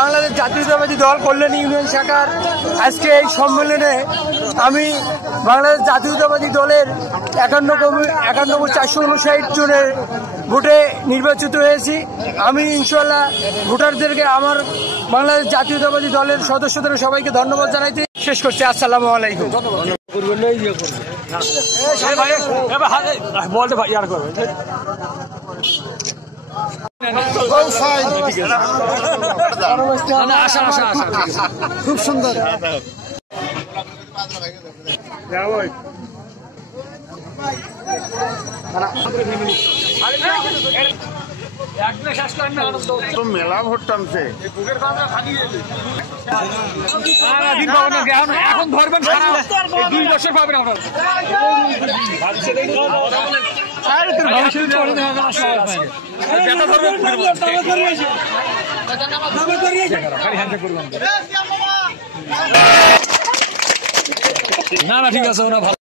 বাংলাদেশ জাতীয়তাবাদী দল কল্যাণ ইউনিয়ন শাখার আজকে এই সম্মেলনে আমি বাংলাদেশ জাতীয়তাবাদী দলের 51,459 জনের ভোটে নির্বাচিত হয়েছি। আমি ইনশাআল্লাহ ভোটারদেরকে আমার বাংলাদেশ জাতীয়তাবাদী দলের সদস্যদের সবাইকে ধন্যবাদ জানাইতে শেষ করছি। আসসালামু আলাইকুম। খুব সুন্দর। মেলা ভোট টানছে এখন ধরবেন 2 বছর পাবেন না ঠিক আছে ওরা ভালো।